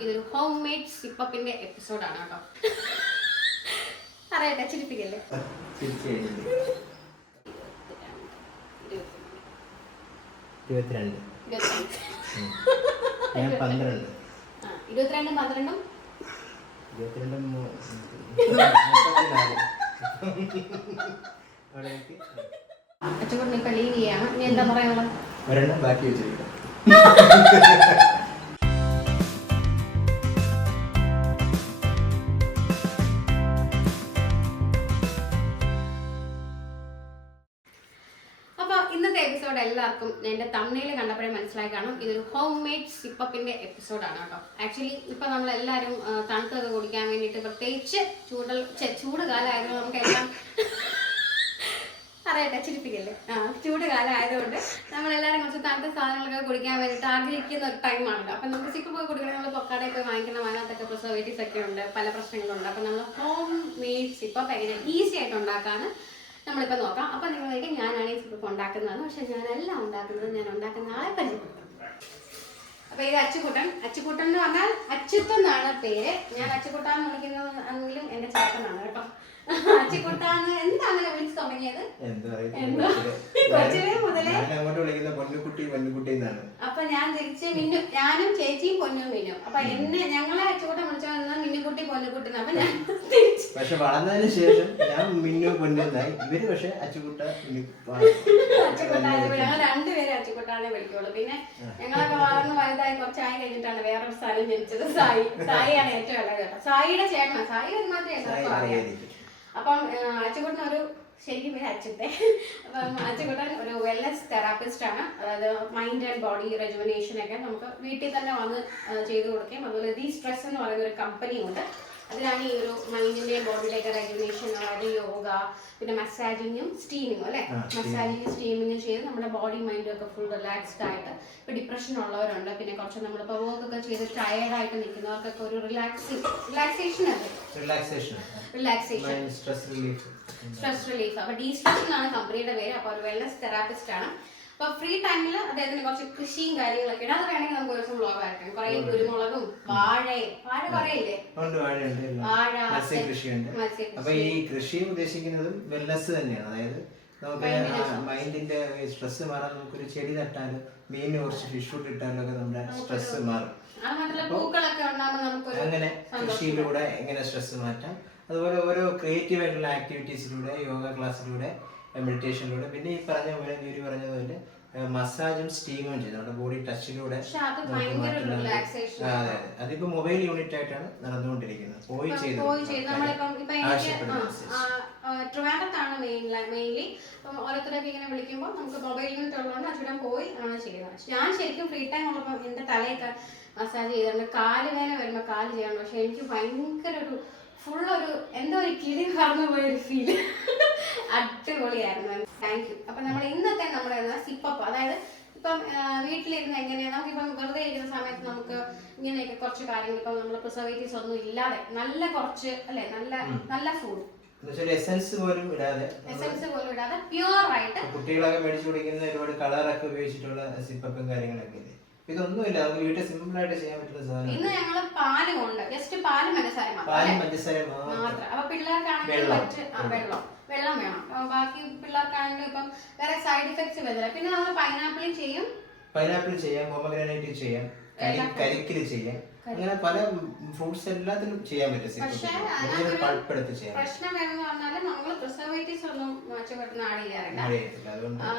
ഇതൊരു home made സിപ്പപ്പിന്റെ എപ്പിസോഡാണ് കേട്ടോ. അറിയട്ടെ ചിരിപ്പിക്കല്ലേ? ഇരുപത്തിരണ്ട്. പന്ത്രണ്ട്. ഇരുപത്തിരണ്ടും പന്ത്രണ്ടും? ഇപ്പൊ ലീവ് ചെയ്യാണ് ഇനി എന്താ പറയാനുള്ളത്? ഒരെണ്ണം ബാക്കി എപ്പിസോഡ് എല്ലാവർക്കും എന്റെ തമിഴിൽ കണ്ടപ്പോഴേ മനസ്സിലായി. കാണും ഇതൊരു ഹോം മെയ്ഡ് സിപ്പപ്പിന്റെ എപ്പിസോഡാണ് കേട്ടോ. ആക്ച്വലി ഇപ്പം നമ്മൾ എല്ലാവരും തണുത്തൊക്കെ കുടിക്കാൻ വേണ്ടിയിട്ട് പ്രത്യേകിച്ച് ചൂട് ചൂട് കാലമായതുകൊണ്ട് നമുക്ക് എല്ലാം അറിയട്ടെ ചിരിപ്പിക്കല്ലേ? ആ ചൂട് കാലം ആയതുകൊണ്ട് നമ്മളെല്ലാവരും കുറച്ച് തണുത്ത സാധനങ്ങളൊക്കെ കുടിക്കാൻ വേണ്ടിയിട്ട് ആഗ്രഹിക്കുന്ന ഒരു ടൈമാണല്ലോ അപ്പം നമുക്ക് സിപ്പ് പോയി കുടിക്കണമെങ്കിൽ നമ്മൾ പൊക്കാടെ പോയി വാങ്ങിക്കണം അതിനകത്തൊക്കെ പ്രിസർവേറ്റീവ്സ് ഒക്കെ ഉണ്ട് പല പ്രശ്നങ്ങളുണ്ട്. അപ്പം നമ്മൾ ഹോം മെയ്ഡ് സിപ്പ് എങ്ങനെ ഈസി ആയിട്ട് ഉണ്ടാക്കാന്ന് നമ്മളിപ്പോൾ നോക്കാം. അപ്പം നിങ്ങളൊക്കെ ഞാനാണ് ഈ സിപ്പപ്പ് ഉണ്ടാക്കുന്നതെന്ന് പക്ഷേ ഞാനല്ല ഉണ്ടാക്കുന്നത്. ഞാൻ ഉണ്ടാക്കുന്ന ആളെ പരിചയപ്പെടുത്താം. അപ്പോൾ ഇത് അച്ചുകൂട്ടൻ. അച്ചുകൂട്ടൻ എന്ന് പറഞ്ഞാൽ അച്ചുത്തം എന്നാണ് പേര്. ഞാൻ അച്ചുകൂട്ടാന്ന് വിളിക്കുന്നത് എങ്കിലും എന്റെ ചേട്ടനാണ് കേട്ടോ. അച്ചുകുട്ടാന്ന് എന്താണ് വിളിച്ച് തുടങ്ങിയത്? കൊച്ചിലേ മുതലേ? അപ്പൊ ഞാൻ തിരിച്ച് മിന്നു ഞാനും ചേച്ചിയും പൊന്നും മിന്നും. അപ്പൊ എന്നെ ഞങ്ങളെ അച്ചുകൂട്ടം വിളിച്ചോ മിന്നുകുട്ടി പൊന്നുകുട്ടി അപ്പൊ ഞാൻ തിരിച്ച് പക്ഷെ വളർന്നതിന് ശേഷം ഞാൻ മിന്നു പൊന്നു എന്നായി ഇവർ പക്ഷെ അച്ചുകുട്ട ഞങ്ങൾ രണ്ടുപേരും വിളിക്കുള്ളൂ. പിന്നെ ഞങ്ങളൊക്കെ വളർന്ന് വലുതായി കുറച്ചായി കഴിഞ്ഞിട്ടാണ് വേറൊരു സ്ഥലം ജനിച്ചത്. സായി സായിയാണ് ഏറ്റവും ഇളയത് സായിയുടെ ചേട്ടനാ. സായി മാത്രമേ എല്ലാവർക്കും അറിയാം അറിയാതിരിക്കും. അപ്പം അച്ചുകുട്ടൻ ഒരു ശരിക്കും പേര് അച്ഛത്തെ. അപ്പം അച്ചുകുട്ടൻ ഒരു വെൽനസ് തെറാപ്പിസ്റ്റ് ആണ്. അതായത് മൈൻഡ് ആൻഡ് ബോഡി റെജുവിനേഷൻ ഒക്കെ നമുക്ക് വീട്ടിൽ തന്നെ വന്ന് ചെയ്തു കൊടുക്കുകയും അതുപോലെ ദി സ്ട്രെസ് എന്ന് പറയുന്ന ഒരു കമ്പനി ഉണ്ട്. അതിലാണ് ഈ ഒരു മൈൻഡിന്റെയും ബോഡിയുടെയൊക്കെ റെഗുലേഷൻ അതായത് യോഗ പിന്നെ മസാജിങ്ങും സ്റ്റീമിങ്ങും അല്ലെ. മസാജിങ്ങും സ്റ്റീമിങ്ങും ചെയ്ത് നമ്മുടെ ബോഡി മൈൻഡും ഒക്കെ ഫുൾ റിലാക്സ്ഡ് ആയിട്ട് ഇപ്പൊ ഡിപ്രഷൻ ഉള്ളവരുണ്ട്. പിന്നെ കുറച്ച് നമ്മളിപ്പോ വർക്ക് ഒക്കെ ചെയ്ത് ടയർഡായിട്ട് നിൽക്കുന്നവർക്കൊക്കെ ഒരു റിലാക്സിങ് റിലാക്സേഷൻ അല്ലേ? Relaxation relaxation stress relief stress relief അപ്പൊ ഡി സ്ട്രെസ് എന്നാണ് കമ്പനിയുടെ പേര്. അപ്പൊ ഒരു വെൽനസ് തെറാപ്പിസ്റ്റ് ആണ്. അപ്പൊ ഫ്രീ ടൈമിൽ അദ്ദേഹത്തിന് കുറച്ച് കൃഷിയും കാര്യങ്ങളൊക്കെ ഉണ്ട് അത് വേണമെങ്കിൽ നമുക്ക് ഒരു ദിവസം വ്ളോഗ് ആയിരിക്കും കുറെ കുരുമുളകും വാഴ. വാഴ മത്സ്യ കൃഷിയുണ്ട്. മത്സ്യകൃഷി. അപ്പൊ ഈ കൃഷി. ഉദ്ദേശിക്കുന്നതും വെൽനസ് തന്നെയാണ്. അതായത് നമുക്ക് മൈൻഡിന്റെ സ്ട്രെസ് മാറാൻ നമുക്കൊരു ചെടി നട്ടാലും മീൻ കുറച്ച് ഫിഷ് ഫുഡ് ഇട്ടാലും ഒക്കെ നമ്മുടെ സ്ട്രെസ് മാറും. അങ്ങനെ കൃഷിയിലൂടെ എങ്ങനെ സ്ട്രെസ് മാറ്റാം. അതുപോലെ ഓരോ ക്രിയേറ്റീവ് ആയിട്ടുള്ള ആക്ടിവിറ്റീസിലൂടെ യോഗ ക്ലാസ്സിലൂടെ മെഡിറ്റേഷനിലൂടെ പിന്നെ ഈ പറഞ്ഞ പോലെ ഗിരി പറഞ്ഞതുപോലെ മസാജും സ്റ്റീമും ചെയ്ത്. നമ്മുടെ ബോഡി ടച്ചിലൂടെ അത് അതിപ്പോ മൊബൈൽ യൂണിറ്റ് ആയിട്ടാണ് നടന്നുകൊണ്ടിരിക്കുന്നത്. പോയി ചെയ്ത് ട്രിവാൻഡത്താണ് മെയിൻലി അപ്പം ഓരോരുത്തരൊക്കെ ഇങ്ങനെ വിളിക്കുമ്പോൾ നമുക്ക് മൊബൈൽ യൂണിറ്റ് ഉള്ളതുകൊണ്ട് അച്ഛൻ പോയി ആണ് ചെയ്യുന്നത് ഞാൻ ശരിക്കും ഫ്രീ ടൈം ഉള്ളപ്പോൾ എന്റെ തലയൊക്കെ മസാജ് ചെയ്തിട്ടുണ്ട് കാൽ വേദന വരുമ്പോൾ കാൽ ചെയ്യണം പക്ഷെ എനിക്ക് ഭയങ്കര ഒരു ഫുൾ ഒരു എന്തോ ഒരു കിളി പറന്നു പോയൊരു ഫീൽ അടിപൊളിയായിരുന്നു. താങ്ക് യു അപ്പൊ നമ്മൾ ഇന്നത്തെ നമ്മുടെ സിപ്പപ്പ് അതായത് ഇപ്പം വീട്ടിലിരുന്ന് എങ്ങനെയാണ് നമുക്കിപ്പം വെറുതെ ഇരിക്കുന്ന സമയത്ത് നമുക്ക് ഇങ്ങനെയൊക്കെ കുറച്ച് കാര്യങ്ങൾ ഇപ്പം നമ്മൾ പ്രിസർവേറ്റീവ്സ് ഒന്നും ഇല്ലാതെ നല്ല കുറച്ച് അല്ലെ നല്ല നല്ല ഫുഡ് എസൻസ് പോലും ഇടാതെ എസൻസ് പോലും ഇടാതെ പ്യുവർ ആയിട്ട് കുട്ടികളൊക്കെ മേടിച്ചു കുടിക്കുന്ന ഒരുപാട് കളറൊക്കെ ഉപയോഗിച്ചിട്ടുള്ള സിപ്പപ്പും കാര്യങ്ങളൊക്കെ ഇല്ലേ? ഇതൊന്നുമില്ല നമുക്ക് വീട്ടിൽ സിമ്പിൾ ആയിട്ട് ചെയ്യാൻ പറ്റുന്ന സാധനം ഇന്ന് ഞങ്ങൾ പാൽ കൊണ്ട് ജസ്റ്റ് പാൽ പഞ്ചസാര പാലും? പഞ്ചസാര മാത്രം. അപ്പൊ പിള്ളേർക്കാണെങ്കിൽ. മറ്റ് വെള്ളം. വെള്ളം. വേണം. ബാക്കി പിള്ളേർക്കാണെങ്കിലും ഇപ്പം വേറെ സൈഡ് ഇഫക്ട്സ് വരുന്നില്ല പിന്നെ നമ്മൾ പൈനാപ്പിൾ ചെയ്യും. പൈനാപ്പിൾ ചെയ്യാം പൊമഗ്രാനൈറ്റ് ചെയ്യാം കരി കരിക്കിൽ ചെയ്യാം. അങ്ങനെ പല ഫ്രൂട്ട്സ് എല്ലാത്തിനും ചെയ്യാൻ പറ്റും പൾപ്പെടുത്ത് ചെയ്യാം. പ്രശ്നം എന്ന് പറഞ്ഞാൽ നമ്മൾ പ്രിസർവേറ്റീവ്സ് ഒന്നും മെച്ചപ്പെടുന്ന ആഡ് ചെയ്യാറില്ല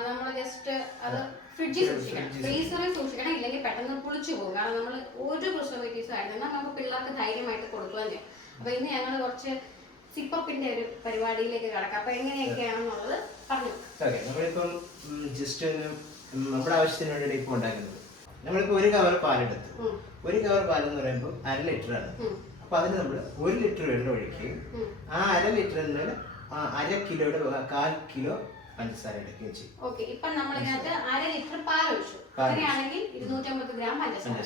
നമ്മൾ ജസ്റ്റ് അത് ഫ്രിഡ്ജിൽ സൂക്ഷിക്കണം. ഫ്രീസറിൽ സൂക്ഷിക്കണം. ഇല്ലെങ്കിൽ പെട്ടെന്ന് പുളിച്ചു പോകും. കാരണം നമ്മൾ ഒരു പ്രിസർവേറ്റീവ്സ് ആയിരുന്നു നമുക്ക് പിള്ളേർക്ക് ധൈര്യമായിട്ട് കൊടുക്കുകയും ചെയ്യും. അപ്പൊ ഇന്ന് ഞങ്ങൾ കുറച്ച് സിപ്പപ്പിന്റെ ഒരു പരിപാടിയിലേക്ക് കടക്കാം. അപ്പൊ എങ്ങനെയൊക്കെയാണെന്നുള്ളത് പറഞ്ഞു. നമ്മളിപ്പം ജസ്റ്റ് നമ്മുടെ ആവശ്യത്തിന് വേണ്ടി ഇപ്പൊ ഉണ്ടാക്കുന്നത്. നമ്മളിപ്പോ ഒരു കവർ പാലെടുത്തു. ഒരു കവർ പാലെന്ന് പറയുമ്പോൾ അര ലിറ്റർ ആണ്. അപ്പൊ അതിന് നമ്മൾ ഒരു ലിറ്റർ വെള്ളം ഒഴിക്കുകയും. ആ അര ലിറ്ററിൽ ആ അര കിലോയുടെ കാൽ കിലോ പഞ്ചസാര എടുക്കുകയും ചെയ്യും. ഓക്കെ ഇപ്പൊ നമ്മൾ ഇതിനകത്ത് അര ലിറ്റർ പാൽ ഒഴിച്ചു. അങ്ങനെയാണെങ്കിൽ ഇരുന്നൂറ്റമ്പത് ഗ്രാം പഞ്ചസാര.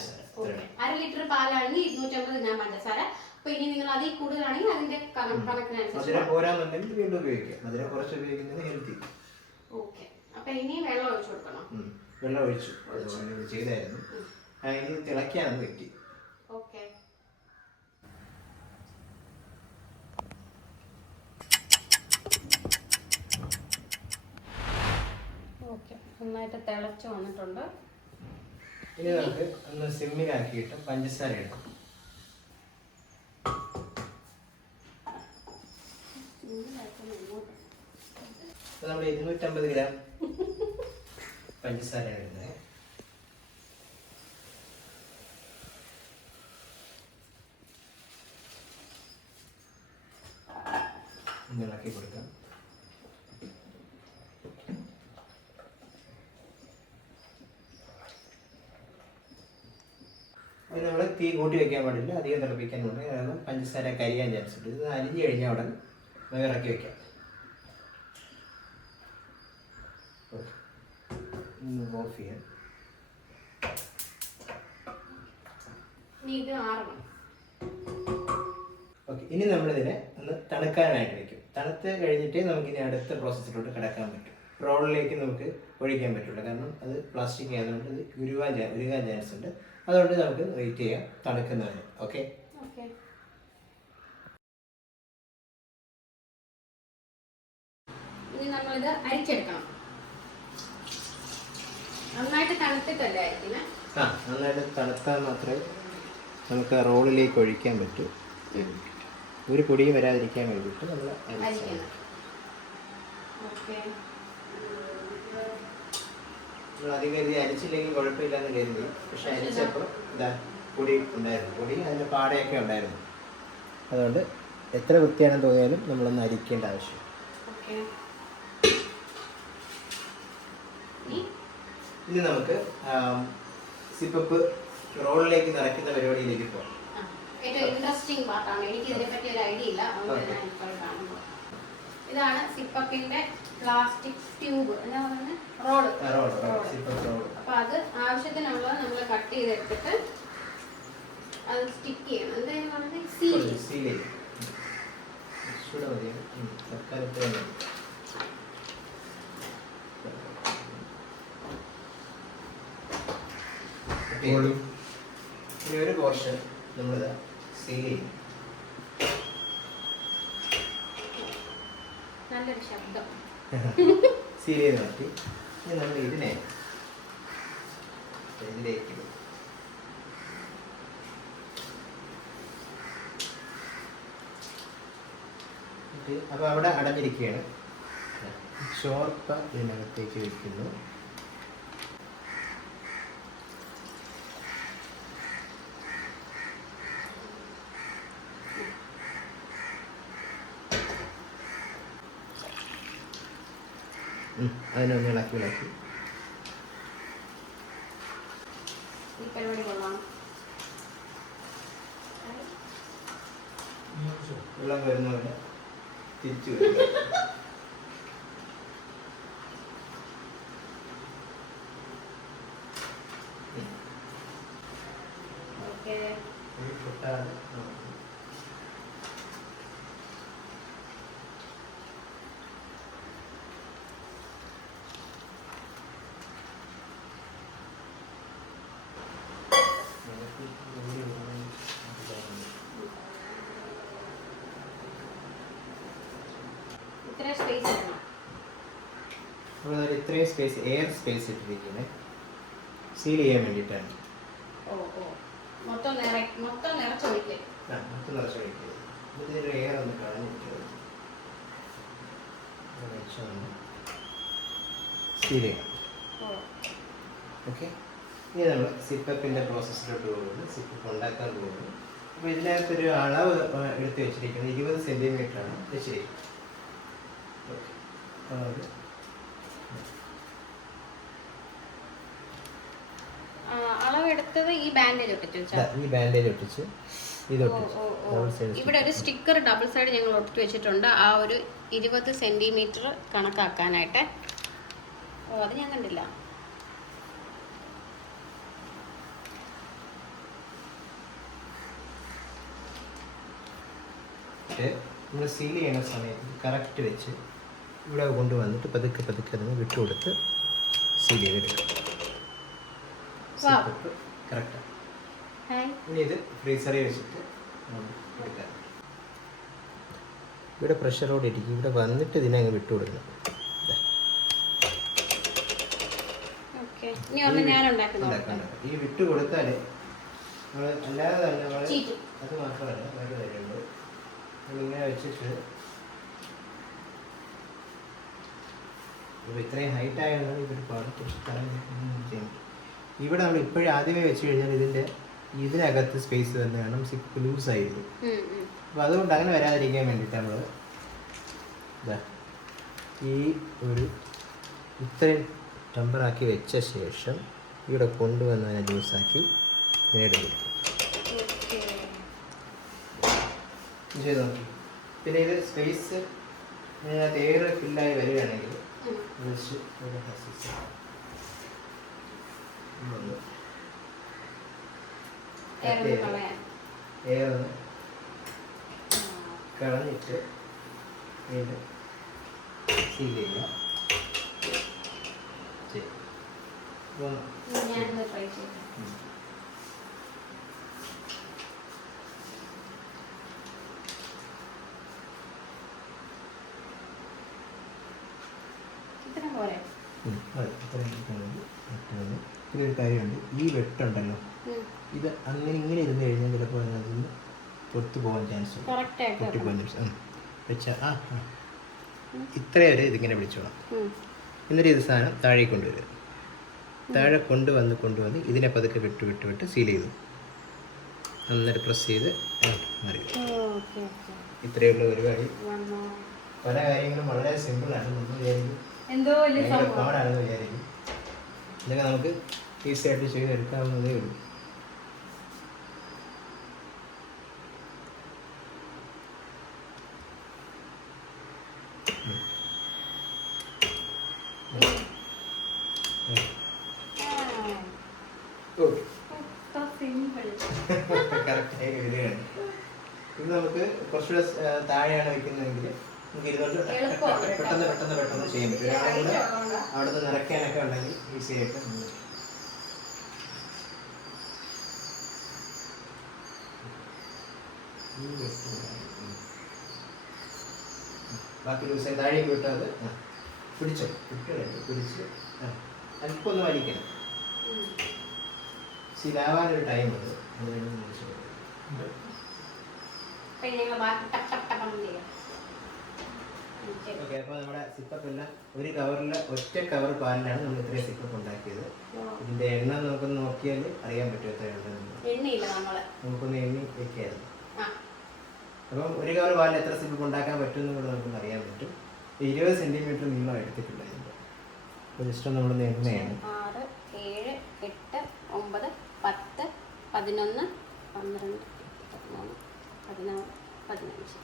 അര ലിറ്റർ പാലാണെങ്കിൽ ഇരുന്നൂറ്റമ്പത് ഗ്രാം പഞ്ചസാര. അപ്പൊ ഇനി നിങ്ങൾ അതിൽ കൂടുതലാണെങ്കിൽ അതിന്റെ കണ- കണക്കിനനുസരിച്ച് മധുരം പോരാന്നുണ്ടെങ്കിൽ വീണ്ടും ഉപയോഗിക്കാം. മധുരം കുറച്ച് ഉപയോഗിക്കുന്നത് ഹെൽത്തി. ഓക്കെ അപ്പൊ ഇനി വെള്ളം ഒഴിച്ചു കൊടുക്കണം? വെള്ളം ഒഴിച്ചു. അതുപോലെ ഇത് തിളയ്ക്കാൻ പറ്റി. നന്നായിട്ട് തിളച്ചു വന്നിട്ടുണ്ട്. ഇനി നമുക്ക് ഒന്ന് സിമ്മിലാക്കിയിട്ട് പഞ്ചസാര എടുക്കും നമ്മൾ ഇരുന്നൂറ്റമ്പത് ഗ്രാം പഞ്ചസാര ഇടുന്നത്. ഇളക്കി കൊടുക്കാം. അത് നമ്മൾ തീ കൂട്ടി വെക്കാൻ പാടില്ല അധികം തിളപ്പിക്കാൻ പാടില്ല കാരണം പഞ്ചസാര കരിയാൻ ചാൻസ് ഉണ്ട് ഇത് അരിഞ്ഞ് കഴിഞ്ഞാൽ ഉടൻ വേറിറക്കി വെക്കാം. ഓഫ് ചെയ്യാം. ഓക്കെ ഇനി നമ്മളിതിനെ ഒന്ന് തണുക്കാനായിട്ട് വെക്കും. തണുത്ത് കഴിഞ്ഞിട്ടേ നമുക്കിനി അടുത്ത പ്രോസസ്സിലോട്ട് കിടക്കാൻ പറ്റും. റോളിലേക്ക് നമുക്ക് ഒഴിക്കാൻ പറ്റില്ല കാരണം അത് പ്ലാസ്റ്റിക് ആയതുകൊണ്ട് ഇത് ഉരുവാൻ ഉരുകാൻ ചാൻസ് ഉണ്ട്. അതുകൊണ്ട് നമുക്ക് വെയിറ്റ് ചെയ്യാം. തണുക്കുന്നതിന് ഓക്കെ ഇനി നമ്മളിത് അരിച്ചെടുക്കണം. നന്നായിട്ട് തണുത്തിട്ടല്ലേ അരിക്കുന്നത് ആ നന്നായിട്ട് തണുത്താൽ മാത്രമേ നമുക്ക് റോളിലേക്ക് ഒഴിക്കാൻ പറ്റൂ. ഒരു പൊടി വരാതിരിക്കാൻ വേണ്ടിയിട്ട് നമ്മൾ അരിക്കണം. അധികം കരുതി അരിച്ചില്ലെങ്കിൽ കുഴപ്പമില്ലെന്ന് കരുതി. പക്ഷെ അരിച്ചപ്പോൾ ഇതാ പൊടി ഉണ്ടായിരുന്നു. പൊടി അതിന്റെ പാടയൊക്കെ ഉണ്ടായിരുന്നു. അതുകൊണ്ട് എത്ര വൃത്തിയാണെന്ന് തോന്നിയാലും നമ്മളൊന്ന് അരിക്കേണ്ട ആവശ്യം. ഓക്കെ. ഇനി ഇനി നമുക്ക് സിപ്പപ്പ് റോളിലേക്ക് നിറയ്ക്കുന്ന പരിപാടിയിലേക്ക് പോകാം. ഏറ്റവും ഇൻട്രസ്റ്റിംഗ് പാർട്ടാണ് എനിക്ക് ഇതിനെ പറ്റി ഒരു ഐഡിയ ഇല്ല. അതുകൊണ്ട്. ഞാൻ ഇപ്പോൾ കാണുന്നത് ഇതാണ് സിപ്പപ്പിന്റെ പ്ലാസ്റ്റിക് ട്യൂബ് എന്താ പറയുന്നത് റോൾ അപ്പൊ അത് ആവശ്യത്തിനുള്ളത് നമ്മൾ കട്ട് ചെയ്തെടുത്തിട്ട് അത് സ്റ്റിക്ക് ചെയ്യണം. എന്താ പറയുന്നത് സീൽ ഒരു പോർഷൻ നമ്മളിത് ചെയ്യും നല്ലൊരു ശബ്ദം. സീൽ ചെയ്ത് മാറ്റി ഇനി നമ്മൾ ഇതിനെ ഇതിലേക്ക്. അപ്പോൾ അവിടെ അടഞ്ഞിരിക്കുകയാണ്. ഷോർപ്പ് ഇതിനകത്തേക്ക് വെക്കുന്നു. ഉം, അതിനൊന്ന് ഇളക്കി ഇളക്കി. ഈ പരിപാടി കൊള്ളാം. വെള്ളം വരുന്നവരെ തിരിച്ചു വരിക ഓക്കെ ഇത് പൊട്ടാതെ നോക്കണം. ഇത്ര സ്പേസ് ഇടണം അപ്പോൾ അതിൽ ഇത്രയും സ്പേസ് എയർ സ്പേസ് ഇട്ടിരിക്കുന്നത് സീൽ ചെയ്യാൻ വേണ്ടിയിട്ടാണ്. മൊത്തം ഇതിന്റെ എയർ ഒന്ന് സീൽ ഓക്കെ ഇനി നമ്മൾ സിപ്പപ്പിന്റെ പ്രോസസ്സിലോട്ട് പോകുന്നത് സിപ്പപ്പ് ഉണ്ടാക്കാൻ പോകുന്നത് അപ്പോൾ ഇതിനകത്തൊരു അളവ് ആ, എടുത്ത് വെച്ചിരിക്കുന്നത് ഇരുപത് സെന്റിമീറ്റർ ആണ് വെച്ചിരിക്കുന്നത്. ഓക്കെ അതുകൊണ്ട് ആ, അളവെടുത്തത് ഈ ബാൻഡേജ് ഒട്ടിച്ചു ഈ ബാൻഡേജ് ഒട്ടിച്ച് ഒട്ടിച്ച് ഇവിടെ ഒരു സ്റ്റിക്കർ ഡബിൾ സൈഡ് ഞങ്ങൾ ഒട്ടിട്ട് വെച്ചിട്ടുണ്ട്. ആ ഒരു ഇരുപത് സെന്റിമീറ്റർ കണക്കാക്കാനായിട്ട്. ഓ അത് ഞാൻ കണ്ടില്ല. നമ്മൾ സീൽ ചെയ്യുന്ന സമയത്ത് കറക്റ്റ് വെച്ച് ഇവിടെ കൊണ്ടുവന്നിട്ട് പതുക്കെ പതുക്കെ അതിന് വിട്ടുകൊടുത്ത് സീൽ ചെയ്തെടുക്കും. ഹായ് ഇനി ഇത് ഫ്രീസറിൽ വെച്ചിട്ട് എടുക്കാം. ഇവിടെ പ്രഷറോടെ ഇരിക്കും. ഇവിടെ വന്നിട്ട് ഇതിനെ അങ്ങ് ഉണ്ടാക്കാം, ഉണ്ടാക്കാം. ഈ വിട്ട് കൊടുത്താൽ നമ്മൾ അല്ലാതെ തന്നെ നമ്മൾ. അത് മാത്രമല്ല വേറെ കാര്യമുണ്ട് നമ്മളിങ്ങനെ വെച്ചിട്ട് ഇപ്പോൾ ഇത്രയും ഹൈറ്റ് ആയതുകൊണ്ട് ഇവർ പാട് കുറച്ച് സ്ഥലം ഇവിടെ നമ്മൾ ഇപ്പോഴും ആദ്യമേ വെച്ച് കഴിഞ്ഞാൽ ഇതിന്റെ ഇതിനകത്ത് സ്പേസ് തന്നെ കാരണം സിപ്പ് ലൂസ് ആയിരുന്നു. അപ്പൊ അതുകൊണ്ട് അങ്ങനെ വരാതിരിക്കാൻ വേണ്ടിയിട്ട് നമ്മൾ ഈ ഒരു ഇത്രയും ടെമ്പറാക്കി വെച്ച ശേഷം ഇവിടെ കൊണ്ടുവന്ന് അതിനെ ജ്യൂസാക്കി ഇങ്ങനെ എടുക്കും ചെയ്ത് പിന്നെ ഇത് സ്പേസ് ഏറെ ഫില്ലായി വരികയാണെങ്കിൽ ഉം. ജസ്റ്റ് ഒരു ഹസിസ് ഒന്ന് Air ഒന്ന് കളയാൻ. എയർ ഒന്ന് കളഞ്ഞിട്ട് വീണ്ടും സീൽ ചെയ്യുക. ഇത്രയും പോരെ? പിന്നെ ഒരു കാര്യമുണ്ട്. ഈ വെട്ടുണ്ടല്ലോ. ഇത് അങ്ങനെ ഇങ്ങനെ ഇരുന്ന് കഴിഞ്ഞാൽ ചിലപ്പോൾ അതിനകത്ത് നിന്ന് പൊത്തു പോകാൻ ചാൻസ് പൊട്ടിപ്പോകാൻ ചാൻസ് വെച്ചാൽ ആ ആ. ഇത്രയും വരെ ഇതിങ്ങനെ പിടിച്ചോളാം. എന്നിട്ട് ഇത് സാധനം താഴേക്ക് കൊണ്ടുവരിക. താഴെ കൊണ്ടുവന്ന് കൊണ്ടുവന്ന് ഇതിനെ പതുക്കെ വിട്ട് വിട്ട് വിട്ട് സീൽ ചെയ്തു. നന്നായിട്ട് പ്രസ് ചെയ്ത് മാറി ഓക്കേ, ഓക്കേ. ഇത്രയുള്ള ഒരു കാര്യം. പല കാര്യങ്ങളും വളരെ സിമ്പിളാണ് നമ്മൾ വിചാരിക്കും പാടാണെന്ന് വിചാരിക്കും ഇതൊക്കെ നമുക്ക് ഈസി ആയിട്ട് ചെയ്തെടുക്കാവുന്നതേ ഉള്ളൂ. ഇത് നമുക്ക് കുറച്ചുകൂടെ താഴെയാണ് വെക്കുന്നതെങ്കിൽ നമുക്ക് പെട്ടെന്ന് പെട്ടെന്ന് പെട്ടെന്ന് ചെയ്യാൻ പറ്റും ഒരാളെ അവിടുന്ന് നിറയ്ക്കാനൊക്കെ ഉണ്ടെങ്കിൽ ഈസി ആയിട്ട്. ബാക്കി ദിവസം താഴേക്ക് വിട്ടാൽ അത് പിടിച്ചോ കുട്ടികളെ പിടിച്ച് ആ അല്പം ഒന്ന് വലിക്കണം ശരിയാവാനൊരു ടൈമുണ്ട് അത് കഴിഞ്ഞ് മുറിച്ച് ഓക്കെ അപ്പോൾ നമ്മുടെ സിപ്പപ്പ് എല്ലാം ഒരു കവറിൽ ഒറ്റ കവർ പാലിലാണ് നമ്മൾ ഇത്രയും സിപ്പപ്പ് ഉണ്ടാക്കിയത്. ഇതിന്റെ എണ്ണ നമുക്കൊന്ന് നോക്കിയാൽ അറിയാൻ പറ്റും എത്ര നമുക്കൊന്ന് എണ്ണി വെക്കായിരുന്നു. അപ്പം ഒരു കവർ പാലിൽ എത്ര സിപ്പപ്പ് ഉണ്ടാക്കാൻ പറ്റുമെന്ന് കൂടെ നമുക്ക് അറിയാൻ പറ്റും. ഇരുപത് സെന്റിമീറ്റർ നീളം എടുത്തിട്ടുണ്ട് ഇതിന്റെ ജസ്റ്റ് നമ്മളൊന്ന് എണ്ണയാണ്. ആറ് ഏഴ് എട്ട് ഒമ്പത് പത്ത് പതിനൊന്ന് പന്ത്രണ്ട് പതിനാറ് പതിനഞ്ച്.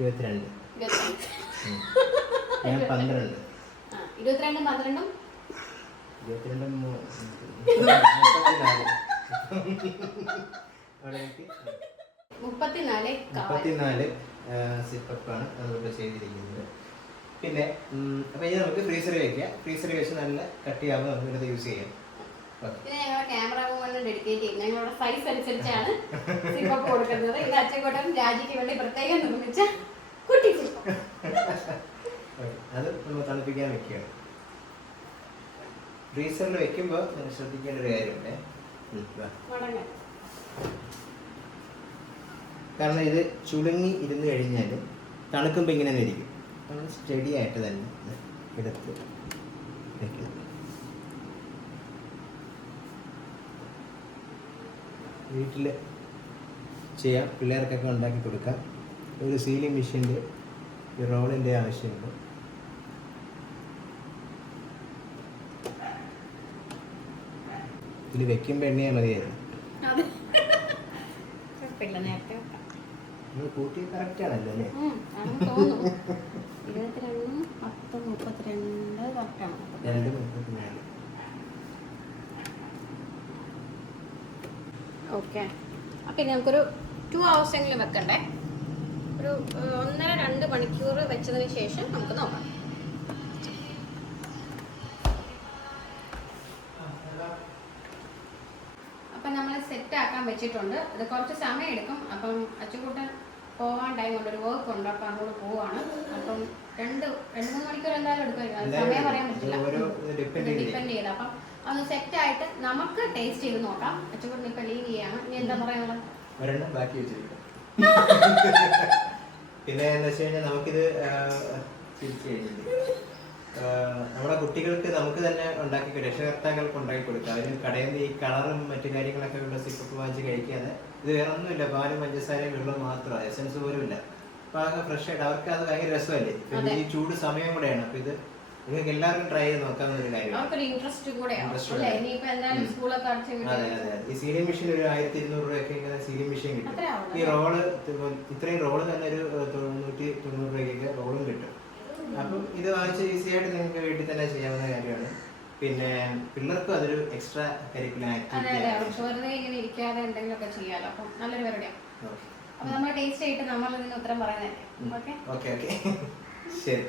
ഇരുപത്തിരണ്ട്. ഞാൻ പന്ത്രണ്ട്. ഇരുപത്തിരണ്ടും പന്ത്രണ്ടും? ഇരുപത്തിരണ്ടും മുപ്പത്തിനാല്. മുപ്പത്തിനാല്. സിപ്പപ്പാണ് ചെയ്തിരിക്കുന്നത്. പിന്നെ അപ്പൊ ഇനി നമുക്ക് ഫ്രീസറിൽ വെക്കാം ഫ്രീസറിൽ വെച്ച് നല്ല കട്ടിയാകുമ്പോൾ നമുക്ക് യൂസ് ചെയ്യാം. ഇത് ഞങ്ങളുടെ ക്യാമറ വുമണിന് ഡെഡിക്കേറ്റ് ചെയ്യും ഞങ്ങളുടെ സൈസ് അനുസരിച്ചാണ് സിപ്പപ്പ് കൊടുക്കുന്നത്. ഇത് അച്ചക്കോട്ടം രാജിക്ക് വേണ്ടി പ്രത്യേകം നിർമ്മിച്ച കുട്ടി അത് നമ്മൾ തണുപ്പിക്കാൻ വെക്കുകയാണ്. ഫ്രീസറിൽ വെക്കുമ്പോൾ നിങ്ങൾ ശ്രദ്ധിക്കേണ്ട ഒരു കാര്യമുണ്ട്. കാരണം ഇത് ചുളുങ്ങി ഇരുന്ന് കഴിഞ്ഞാൽ തണുക്കുമ്പോൾ ഇങ്ങനെ തന്നെ ഇരിക്കും നമ്മൾ സ്റ്റഡി ആയിട്ട് തന്നെ എടുത്ത് വെക്കണം വീട്ടിൽ ചെയ്യാം. പിള്ളേർക്കൊക്കെ ഉണ്ടാക്കി കൊടുക്കാം. ഒരു സീലിംഗ് മെഷീന്റെ ഒരു റോളിന്റെ ആവശ്യമുണ്ട്. ഇതിൽ വെക്കുമ്പോൾ എണ്ണയാൽ മതിയായിരുന്നു. കൂട്ടി കറക്റ്റ് ആണല്ലോ അല്ലേ? ഇരുപത്തിരണ്ട് പത്ത് മുപ്പത്തിരണ്ട് കറക്റ്റാണ് രണ്ട് മുപ്പത്തിനാല് ഓക്കെ അപ്പം ഇനി നമുക്കൊരു ടു ഹവേഴ്സ് എങ്കിലും വെക്കണ്ടേ? ഒരു ഒന്നര രണ്ട് മണിക്കൂർ വെച്ചതിന് ശേഷം നമുക്ക് നോക്കാം. അപ്പം നമ്മൾ സെറ്റ് ആക്കാൻ വെച്ചിട്ടുണ്ട്. ഇത് കുറച്ച് സമയം എടുക്കും അപ്പം അച്ചുകൂട്ടൻ പോകാൻ ടൈം ഉണ്ട്. ഒരു വർക്ക് ഉണ്ട്. അപ്പം അങ്ങോട്ട് പോവാണ്. അപ്പം രണ്ട് രണ്ട് മൂന്ന് മണിക്കൂർ എന്തായാലും എടുക്കുമായിരിക്കും സമയം പറയാൻ പറ്റില്ല. ഡിപ്പെൻഡ് ചെയ്ത് അപ്പം സെറ്റ് ആയിട്ട് നമുക്ക് ടേസ്റ്റ് ചെയ്ത് നോക്കാം. അച്ചുകൂടി ഇപ്പം ലീവ് ചെയ്യാണ്. ഇനി എന്താ പറയാനുള്ളത്? ബാക്കി വെച്ചിരിക്കും. പിന്നെ എന്താ വെച്ച് കഴിഞ്ഞാൽ നമുക്കിത് തിരിച്ചു കഴിഞ്ഞിട്ട് നമ്മുടെ കുട്ടികൾക്ക് നമുക്ക് തന്നെ ഉണ്ടാക്കി രക്ഷകർത്താക്കൾക്ക് ഉണ്ടാക്കി കൊടുക്കുക അതിന് കടയിൽ നിന്ന് ഈ കളറും മറ്റു കാര്യങ്ങളൊക്കെ ഉള്ള സിപ്പപ്പ് വാങ്ങിച്ച് കഴിക്കാതെ ഇത് വേറെ ഒന്നുമില്ല പാലും പഞ്ചസാരയും വെള്ളവും മാത്രമാണ്. എസൻസ് പോലും ഇല്ല. ആകെ ഫ്രഷ് ആയിട്ട്. അവർക്ക് അത് ഭയങ്കര രസമല്ലേ? പിന്നെ ഈ ചൂട് സമയം കൂടെയാണ്. അപ്പൊ ഇത് നിങ്ങൾക്ക് എല്ലാവരും ട്രൈ ചെയ്ത് നോക്കാവുന്ന ഒരു കാര്യമാണ്. ഇൻട്രസ്റ്റ് അതെ അതെ ഈ സീലിംഗ് മെഷീൻ ഒരു ആയിരത്തി ഇരുന്നൂറ് രൂപയൊക്കെ ഇങ്ങനെ സീലിംഗ് മെഷീൻ കിട്ടും. ഈ റോൾ ഇത്രയും റോൾ തന്നെ ഒരു തൊണ്ണൂറ്റി തൊണ്ണൂറ് രൂപയ്ക്കൊക്കെ റോളും കിട്ടും. അപ്പം ഇത് വാങ്ങിച്ച് ഈസി ആയിട്ട് നിങ്ങൾക്ക് വീട്ടിൽ തന്നെ ചെയ്യാവുന്ന കാര്യമാണ്. പിന്നെ പിള്ളേർക്കും അതൊരു എക്സ്ട്രാ കരിക്കുലർ ആക്ടിവിറ്റി വെറുതെ ഇങ്ങനെ ഇരിക്കാതെ എന്തെങ്കിലുമൊക്കെ ചെയ്യാലോ. അപ്പം നല്ലൊരു പരിപാടിയാണ് ഓക്കെ. അപ്പൊ നമ്മൾ ടേസ്റ്റ് ആയിട്ട് നമ്മൾ ഇതിന് ഉത്തരം പറയുന്നത് ഓക്കെ ശരി.